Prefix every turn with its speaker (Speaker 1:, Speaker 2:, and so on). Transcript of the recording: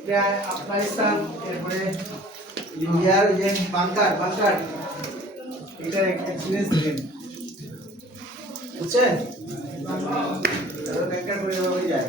Speaker 1: এটা আফগানিস্তান এরপরে ইন্ডিয়ার যে বাংকার বাংকার এটার এক্সপিরিয়েন্স দেখেন বুঝছেন? ব্যাংকার করে এভাবে যায়।